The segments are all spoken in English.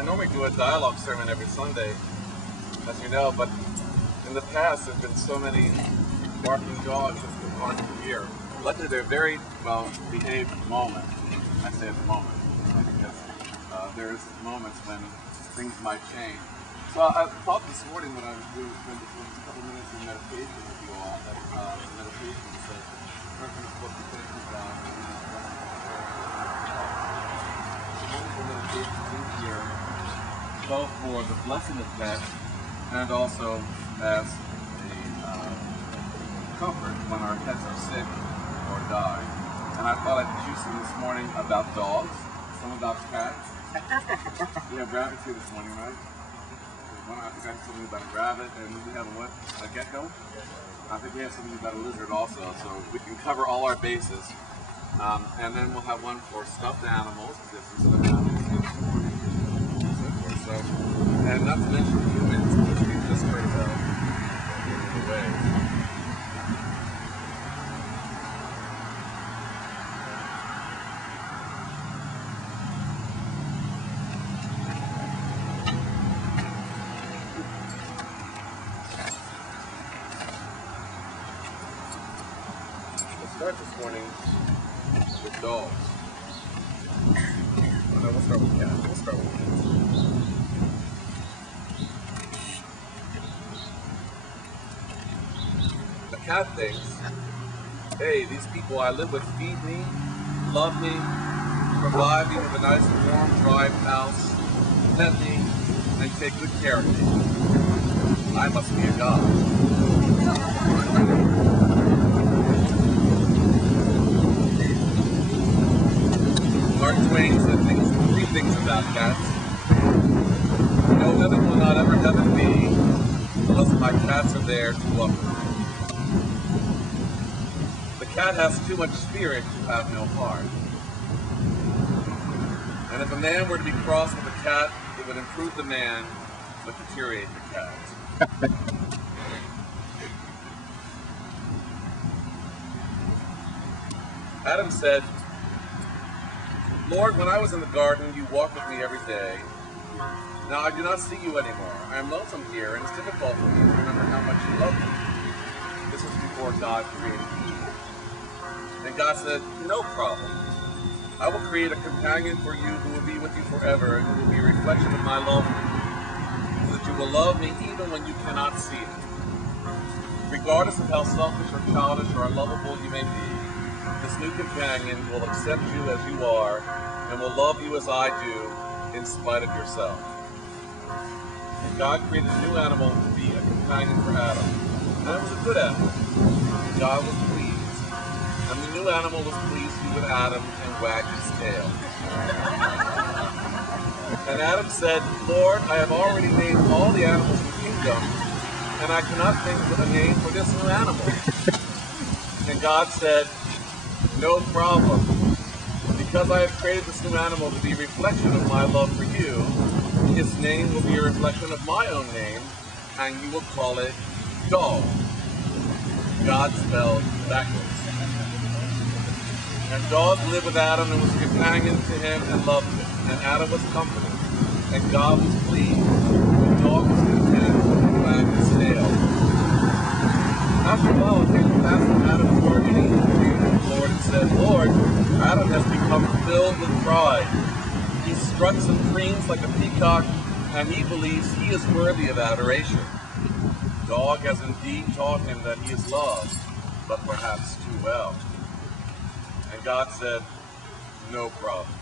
I normally do a dialogue sermon every Sunday, as you know, but in the past there's been so many barking dogs it's been hard to hear. Luckily they're very well behaved at the moment. I say at the moment, because there's moments when things might change. So I thought this morning when I was doing a couple minutes of meditation with you all, that meditation says, turn from the book to thank you, God, for these wonderful meditations in here, both for the blessing of pets and also as a comfort when our pets are sick or die. And I thought I'd teach you this morning about dogs, some about cats. We have rabbits here this morning, right? I think I have something about a rabbit, and we have what? A gecko? I think we have something about a lizard also, so we can cover all our bases. And then we'll have one for stuffed animals, because there's some stuffed animals here this morning, and so forth. So, and not to mention humans, which we just heard about in the way. Start this morning with dogs. Oh, no, we'll start with cats. We'll start with cats. The cat thinks, hey, these people I live with feed me, love me, provide me with a nice warm, dry house, pet me, and take good care of me. I must be a god. Mark Twain said three things about cats. No heaven will not ever heaven be unless my cats are there to welcome me. The cat has too much spirit to have no heart. And if a man were to be crossed with a cat, it would improve the man, but deteriorate the cat. Adam said, Lord, when I was in the garden, you walked with me every day. Now I do not see you anymore. I am lonesome here, and it's difficult for me to remember how much you love me. This was before God created Eve. And God said, no problem. I will create a companion for you who will be with you forever, and who will be a reflection of my love for you, so that you will love me even when you cannot see it. Regardless of how selfish or childish or unlovable you may be, this new companion will accept you as you are and will love you as I do in spite of yourself. And God created a new animal to be a companion for Adam. And it was a good animal. God was pleased. And the new animal was pleased to be with Adam and wagged his tail. And Adam said, Lord, I have already named all the animals in the kingdom, and I cannot think of a name for this new animal. And God said, no problem. Because I have created this new animal to be a reflection of my love for you, its name will be a reflection of my own name, and you will call it dog. God spelled backwards. And dog lived with Adam and was a companion to him and loved him. And Adam was comforted, and God was pleased. The dog was content and wagged his tail. After a while, it came to pass that Adam was bargaining with the Lord and said, Lord, Adam has become filled with pride. He struts and preens like a peacock, and he believes he is worthy of adoration. The dog has indeed taught him that he is loved, but perhaps too well. And God said, no problem.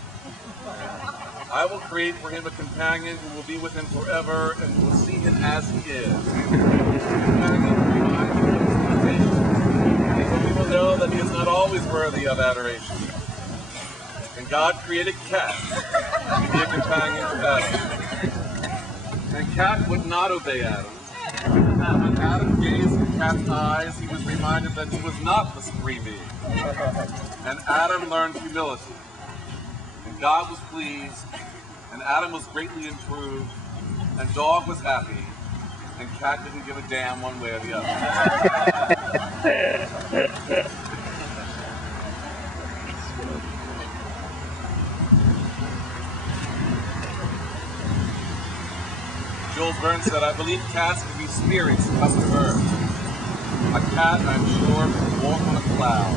I will create for him a companion who will be with him forever and who will see him as he is. Companion who reminds him of his limitations, so we will know that he is not always worthy of adoration. And God created Cat to be a companion to Adam. And Cat would not obey Adam. When Adam gazed in Cat's eyes, he was reminded that he was not the supreme being. And Adam learned humility. And God was pleased, and Adam was greatly improved, and dog was happy, and Cat didn't give a damn one way or the other. Jules Verne said, I believe cats can be spirits custom earth. A cat, I'm sure, can walk on a cloud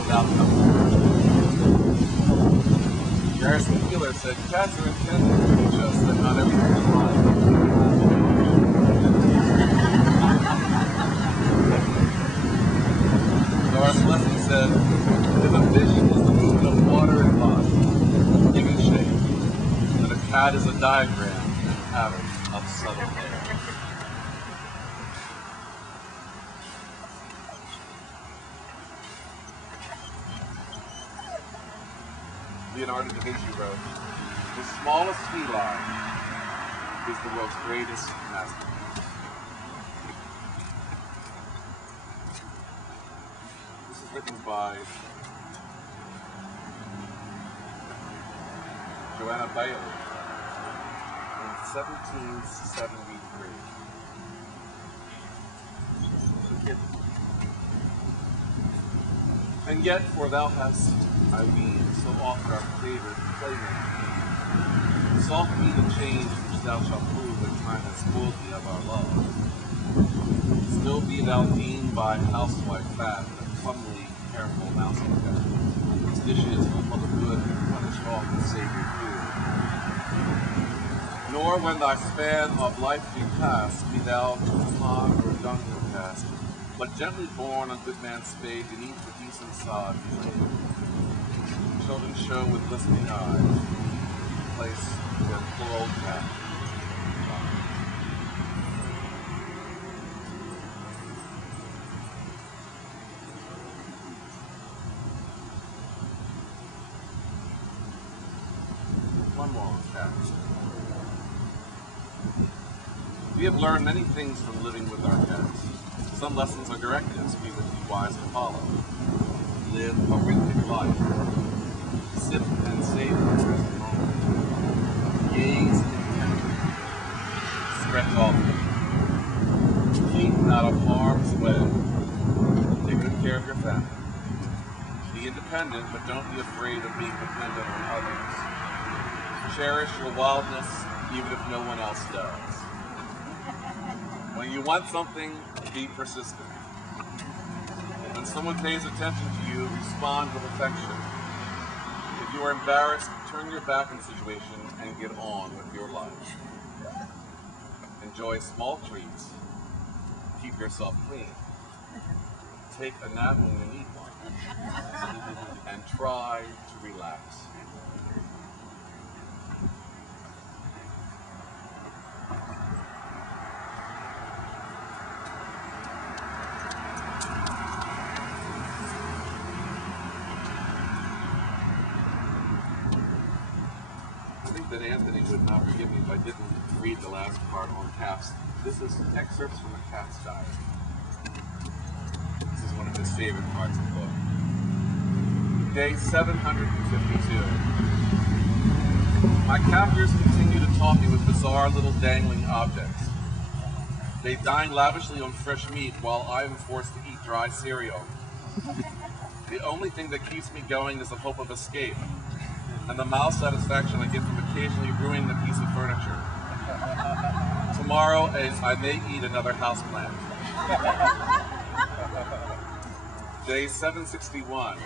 without comfort. Garrison Keillor said, cats are intended to teach us that not everything is life. Doris Lessing said, if a fish is the movement of water and body, giving shape, then a cat is a diagram and pattern of subtle hair. Leonardo da Vinci wrote, the smallest feline is the world's greatest masterpiece. This is written by Joanna Bailey in 1773. And yet, for thou hast, I ween, so oft our favored playmate been. Soft be the change which thou shalt prove when time has spoiled thee of our love. Still be thou deemed by housewife fat, a comely, careful mouse cat, whose dishes will for the good punish off the Savior food. Nor when thy span of life be past, be thou to pond or dungeon cast, but gently borne on good man's spade beneath the decent sod betrayed. Children show with listening eyes, place their poor old cat. One more on cats. We have learned many things from living with our cats. Some lessons are directives we would be wise to follow. Live a rhythmic life. Sip and savor the present moment. Gaze intently. Stretch often. Keep out of harm's way. Take good care of your family. Be independent, but don't be afraid of being dependent on others. Cherish your wildness, even if no one else does. When you want something, be persistent. When someone pays attention to you, respond with affection. If you are embarrassed, turn your back on the situation and get on with your life. Enjoy small treats. Keep yourself clean. Take a nap when you need one. And try to relax. That Anthony would not forgive me if I didn't read the last part on cats. This is excerpts from a cat's diary. This is one of his favorite parts of the book. Day 752. My captors continue to taunt me with bizarre little dangling objects. They dine lavishly on fresh meat while I am forced to eat dry cereal. The only thing that keeps me going is the hope of escape, and the mild satisfaction I get from occasionally ruining a piece of furniture. Tomorrow, I may eat another houseplant. Day 761.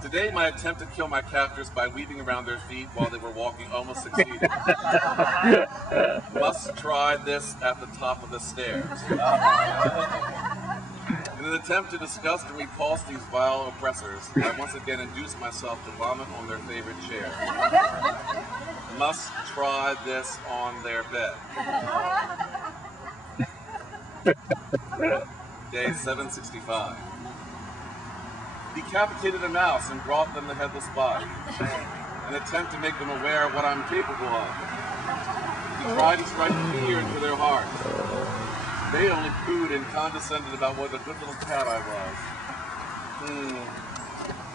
Today, my attempt to kill my captors by weaving around their feet while they were walking almost succeeded. Must try this at the top of the stairs. In an attempt to disgust and repulse these vile oppressors, I once again induced myself to vomit on their favorite chair. Must try this on their bed. Day 765. Decapitated a mouse and brought them the headless body. An attempt to make them aware of what I'm capable of. To try to strike fear into their hearts. They only cooed and condescended about what a good little cat I was.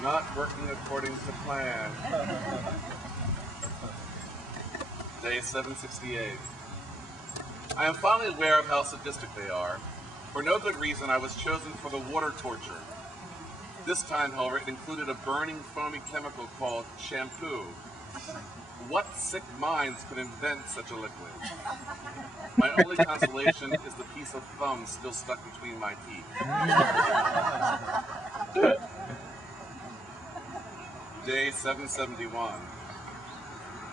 Not working according to plan. Day 768. I am finally aware of how sadistic they are. For no good reason, I was chosen for the water torture. This time, however, it included a burning, foamy chemical called shampoo. What sick minds could invent such a liquid? My only consolation is the piece of thumb still stuck between my teeth. Day 771.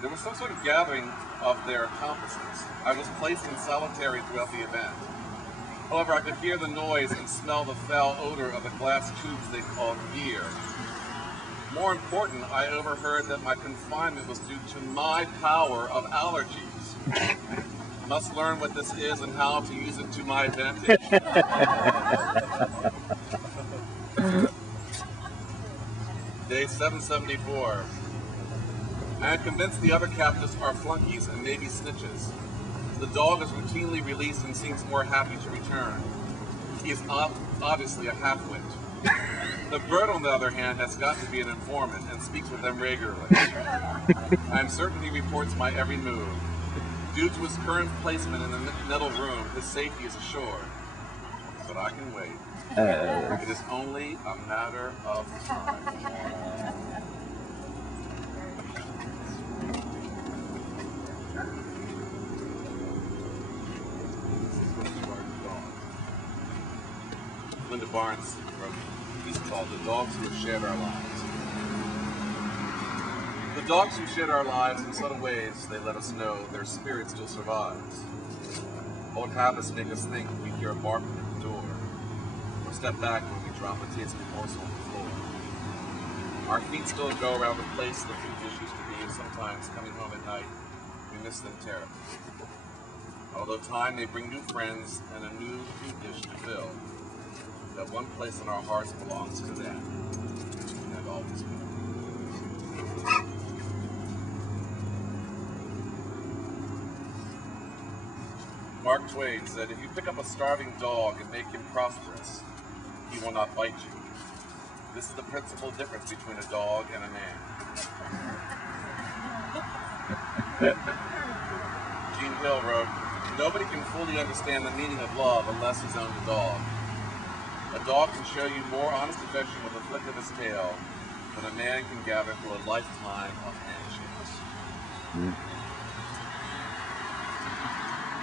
There was some sort of gathering of their accomplices. I was placed in solitary throughout the event. However, I could hear the noise and smell the foul odor of the glass tubes they called beer. More important, I overheard that my confinement was due to my power of allergies. Must learn what this is and how to use it to my advantage. Day 774. I am convinced the other captives are flunkies and maybe snitches. The dog is routinely released and seems more happy to return. He is obviously a half-wit. The bird, on the other hand, has got to be an informant and speaks with them regularly. I am certain he reports my every move. Due to his current placement in the middle room, his safety is assured. But I can wait. It is only a matter of time. Linda Barnes wrote a piece called "The Dogs Who Have Shared Our Lives." The dogs who shed our lives in subtle ways, they let us know their spirit still survives. Old habits make us think we hear a barking at the door, or step back when we drop a tasty morsel on the floor. Our feet still go around the place the food dish used to be, and sometimes coming home at night, we miss them terribly. Although time may bring new friends and a new food dish to fill, that one place in our hearts belongs to them, and always will. Mark Twain said, if you pick up a starving dog and make him prosperous, he will not bite you. This is the principal difference between a dog and a man. Gene Hill wrote, nobody can fully understand the meaning of love unless he's owned a dog. A dog can show you more honest affection with a flick of his tail than a man can gather through a lifetime of handshakes.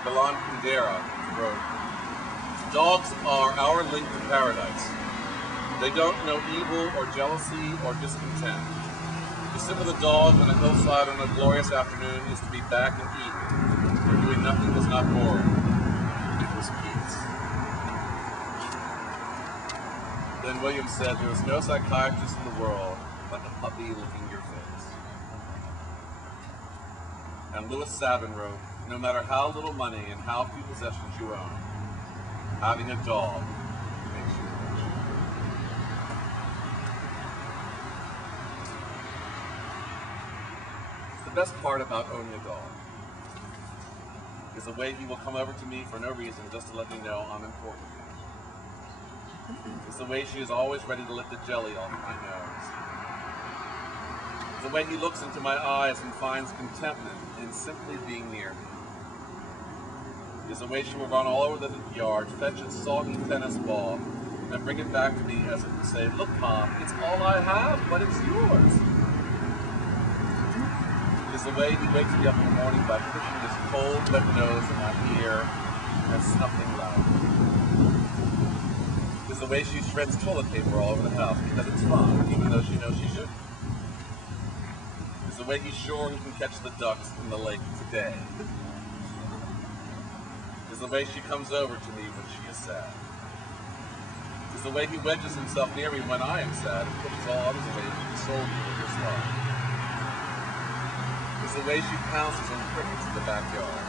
Milan Kundera wrote, dogs are our link to paradise. They don't know evil or jealousy or discontent. To sit with a dog on a hillside on a glorious afternoon is to be back in Eden, where doing nothing was not boring. It was peace. Then Williams said, there is no psychiatrist in the world like a puppy licking your face. And Louis Savin wrote, no matter how little money and how few possessions you own, having a dog makes you rich. The best part about owning a dog is the way he will come over to me for no reason just to let me know I'm important. It's the way she is always ready to lick the jelly off my nose. It's the way he looks into my eyes and finds contentment in simply being near me. It's the way she will run all over the yard, fetch a soggy tennis ball, and bring it back to me as if to say, look, Mom, it's all I have, but it's yours. It's the way he wakes me up in the morning by pushing his cold, wet nose in my ear and snuffling loudly. It's the way she shreds toilet paper all over the house because it's fun, even though she knows she shouldn't. It's the way he's sure he can catch the ducks in the lake today. It's the way she comes over to me when she is sad. It's the way he wedges himself near me when I am sad and pushes all others away to console me with his love. It's the way she pounces on crickets in the backyard.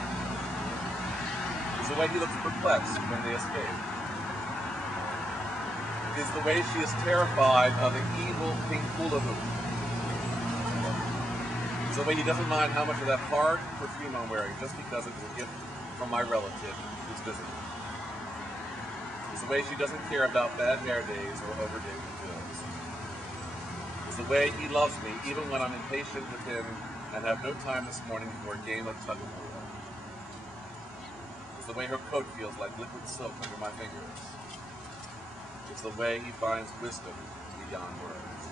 It's the way he looks perplexed when they escape. It's the way she is terrified of the evil pink hula hoop. It's the way he doesn't mind how much of that hard perfume I'm wearing just because it is a gift from my relative who's visiting. It's the way she doesn't care about bad hair days or overdated pills. It's the way he loves me even when I'm impatient with him and have no time this morning for a game of tug of war. It's the way her coat feels like liquid silk under my fingers. It's the way he finds wisdom beyond words.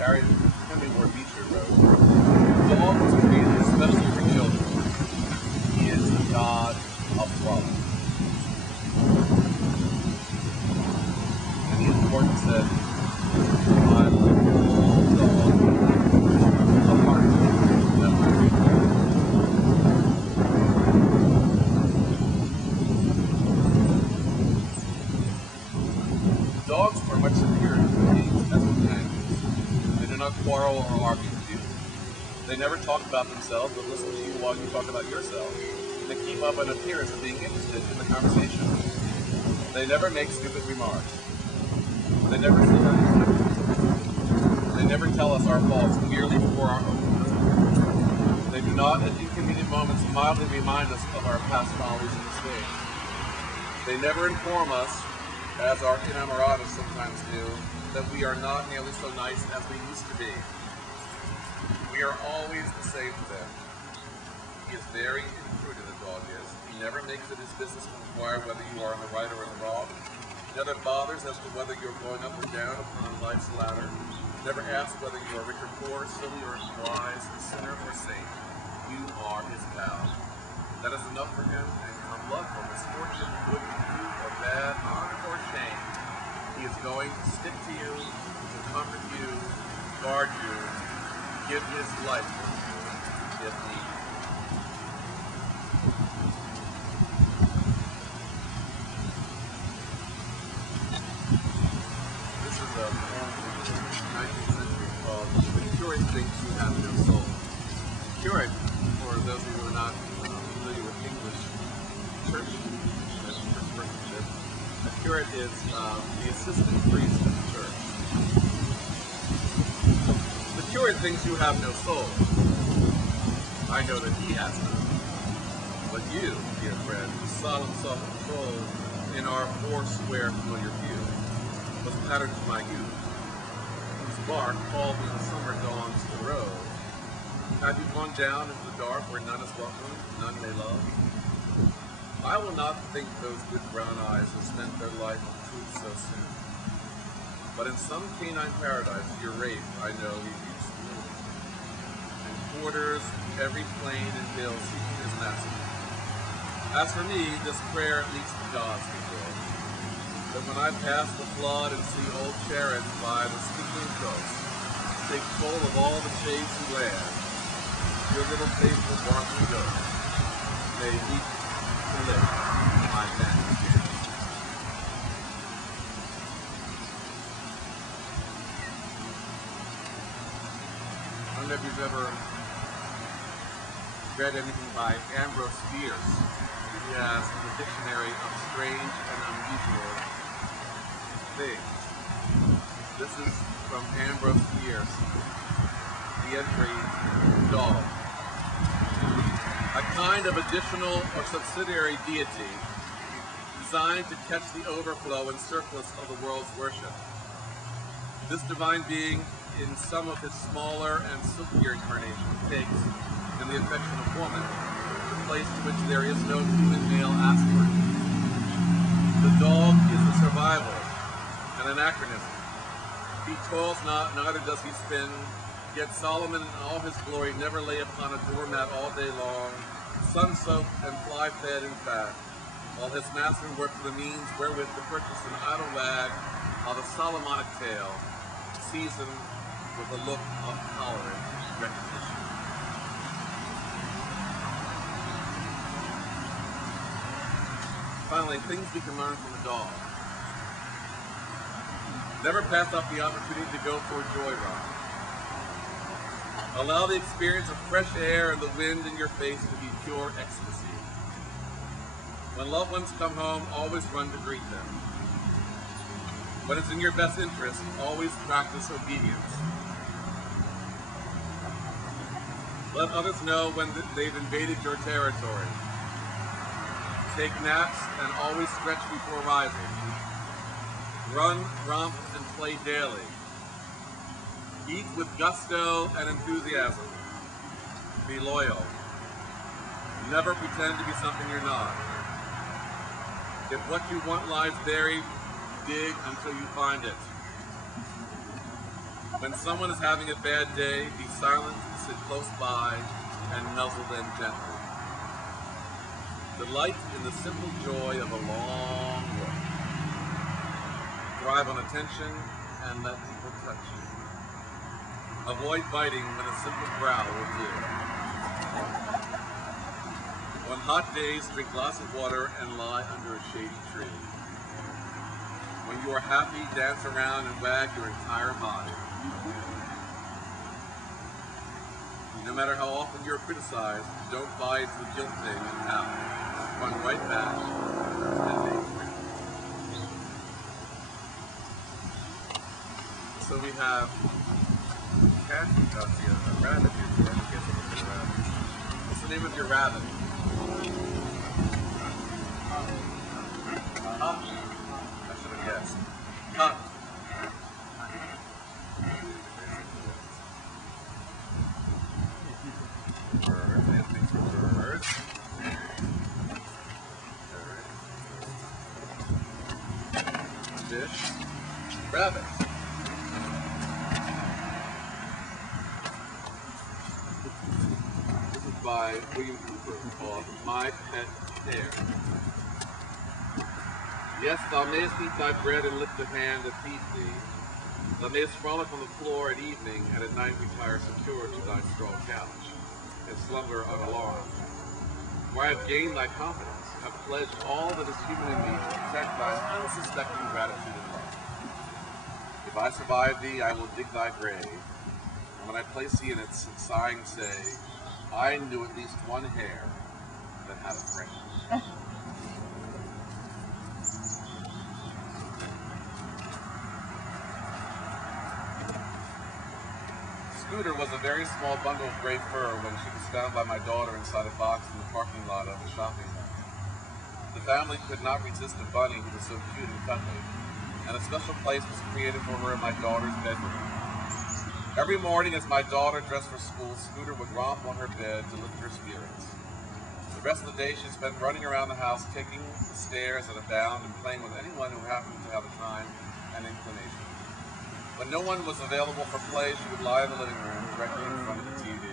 Henry Ward Beecher wrote, "The dog was created especially for children. He is the God of love." And Ian Morton said, "I like all dogs, a heart that will be born." Dogs are much superior to beings as companions. They do not quarrel or argue with you. They never talk about themselves, but listen to you while you talk about yourself. They keep up an appearance of being interested in the conversation. They never make stupid remarks. They never say anything. They never tell us our faults merely for our own good. They do not, at inconvenient moments, mildly remind us of our past follies and mistakes. They never inform us, as our inamoratados sometimes do, that we are not nearly so nice as we used to be. We are always the same to them. He is very imprudent, the dog is. He never makes it his business to inquire whether you are on the right or in the wrong. He never bothers as to whether you're going up or down upon life's ladder. He never asks whether you are rich or poor, silly or wise, sinner or saint. You are his pal. That is enough for him, and come luck or misfortune, good or bad, honor or shame, he is going to stick to you, to comfort you, guard you, give his life for you, if need. This is a poem from the 19th century called "The Curate Thinks You Have No Soul." Curate, for those of you who are not familiar with English church workmanship, a curate is the assistant priest of the church. The curate thinks you have no soul. I know that he has none. But you, dear friend, whose solemn self-control in our four-square familiar view was patterned to my youth, whose bark called me in the summer dawn to the road, have you gone down into the dark where none is welcome, none may love? I will not think those good brown eyes have spent their life of truth so soon. But in some canine paradise, your wraith, I know, he keeps moving. And quarters every plain and hill seeking his master. As for me, this prayer leads to God's will, that when I pass the flood and see old chariots by the speaking coast, take full of all the shades who land, your little faithful barking ghost may weep to live my vanished years. I don't know if you've ever read anything by Ambrose Bierce. He has the dictionary of strange and unusual things. This is from Ambrose Bierce, the entry, dog. A kind of additional or subsidiary deity designed to catch the overflow and surplus of the world's worship. This divine being, in some of his smaller and silkier incarnations, takes, in the affection of woman, the place to which there is no human male aspirant. The dog is a survival, an anachronism. He toils not, neither does he spin. Yet Solomon in all his glory never lay upon a doormat all day long, sun-soaked and fly-fed in fat, while his master worked for the means wherewith to purchase an idle wag of a Solomonic tale, seasoned with a look of tolerant recognition. Finally, things we can learn from a dog. Never pass up the opportunity to go for a joyride. Allow the experience of fresh air and the wind in your face to be pure ecstasy. When loved ones come home, always run to greet them. When it's in your best interest, always practice obedience. Let others know when they've invaded your territory. Take naps and always stretch before rising. Run, romp, and play daily. Eat with gusto and enthusiasm. Be loyal. Never pretend to be something you're not. If what you want lies buried, dig until you find it. When someone is having a bad day, be silent, sit close by, and nuzzle them gently. Delight in the simple joy of a long walk. Thrive on attention and let people touch you. Avoid biting when a simple growl will do. On hot days, drink lots of water and lie under a shady tree. When you are happy, dance around and wag your entire body. No matter how often you're criticized, don't buy into the guilt thing and pout. Run right back and make free. So we have cat, a rabbit here. What's the name of your rabbit? I should have guessed. Cotton. Birds. Things for birds. Fish. Rabbit. This is by William Cooper called My Pet Hare. Yes, thou mayest eat thy bread and lift the hand that feeds thee. Thou mayest frolic on the floor at evening, and at night retire secure to thy straw couch, and slumber unalarmed. For I have gained thy confidence, have pledged all that is human in me to protect thy unsuspecting gratitude and love. If I survive thee, I will dig thy grave, and when I place thee in it, sighing say, I knew at least one hare that had a brain. Scooter was a very small bundle of gray fur when she was found by my daughter inside a box in the parking lot of the shopping mall. The family could not resist a bunny who was so cute and cuddly, and a special place was created for her in my daughter's bedroom. Every morning as my daughter dressed for school, Scooter would romp on her bed to lift her spirits. The rest of the day she spent running around the house, taking the stairs at a bound and playing with anyone who happened to have the time and inclination. When no one was available for play, she would lie in the living room directly in front of the TV.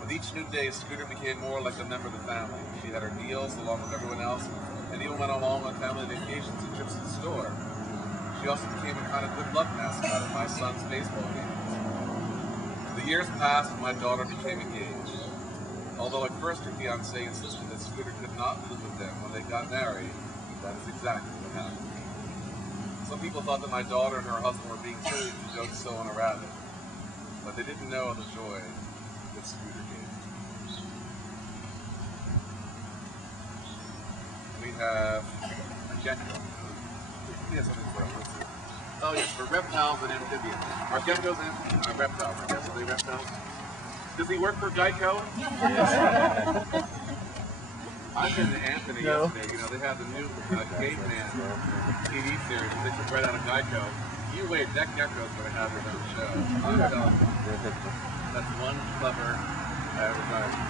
With each new day, Scooter became more like a member of the family. She had her deals along with everyone else, and even went along on family vacations and trips to the store. She also became a kind of good luck mascot at my son's baseball games. The years passed and my daughter became engaged. Although at first her fiancé insisted that Scooter could not live with them when they got married, that is exactly what happened. Some people thought that my daughter and her husband were being silly to joke so on a rabbit, but they didn't know the joy that Scooter gave. We have a gecko. He has something for us. Let's see. Oh yes, for reptiles and amphibians. Are geckos and reptiles? I guess are they reptiles? Does he work for Geico? I've been to Anthony yesterday. You know, they have the new Caveman TV series. They took right out of Geico. You wait, that gecko's going to have his own show. I'm telling you. That's one clever advertisement.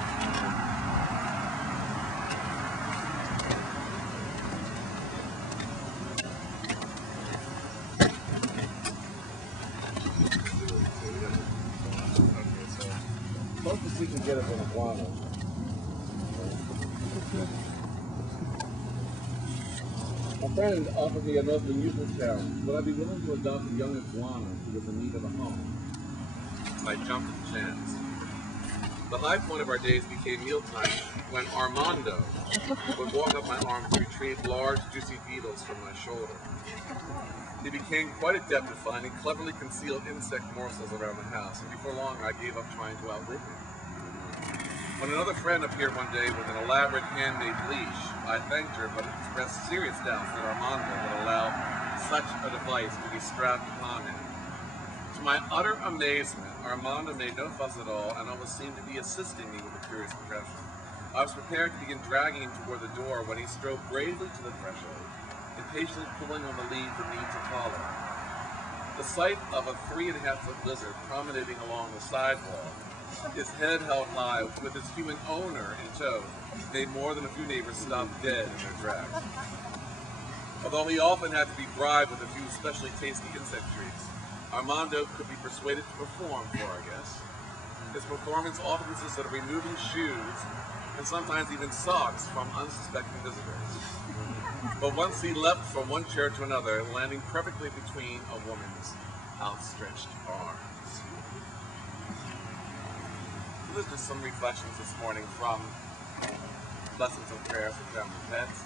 Closest we can get is an iguana. A friend offered me a most unusual challenge. Would I be willing to adopt a young iguana who was in need of a home? I jumped at the chance. The high point of our days became mealtime when Armando would walk up my arm to retrieve large, juicy beetles from my shoulder. He became quite adept at finding cleverly concealed insect morsels around the house, and before long I gave up trying to outwit him. When another friend appeared one day with an elaborate handmade leash, I thanked her, but expressed serious doubts that Armando would allow such a device to be strapped upon him. To my utter amazement, Armando made no fuss at all and almost seemed to be assisting me with a curious impression. I was prepared to begin dragging him toward the door when he strode bravely to the threshold, impatiently pulling on the lead for me to follow. The sight of a 3.5-foot lizard promenading along the sidewalk, his head held high with his human owner in tow, made more than a few neighbors stop dead in their tracks. Although he often had to be bribed with a few especially tasty insect treats, Armando could be persuaded to perform for our guests. His performance often consisted of removing shoes and sometimes even socks from unsuspecting visitors. But once he leapt from one chair to another, landing perfectly between a woman's outstretched arms. These are just some reflections this morning from Lessons of Prayer for Family Pets.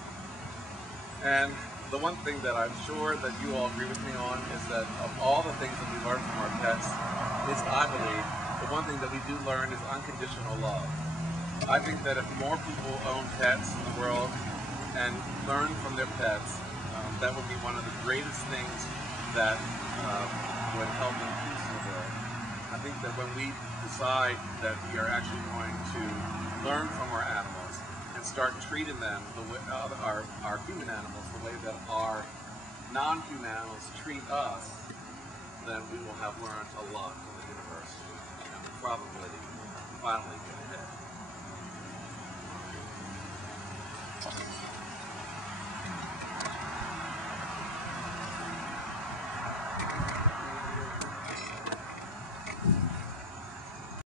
And the one thing that I'm sure that you all agree with me on is that of all the things that we learn from our pets, is I believe the one thing that we do learn is unconditional love. I think that if more people own pets in the world and learn from their pets, that would be one of the greatest things that would help in peace in the world. I think that when we decide that we are actually going to learn from our animals and start treating them the way our human animals the way that our non-human animals treat us, then we will have learned a lot from the universe and probably finally get ahead.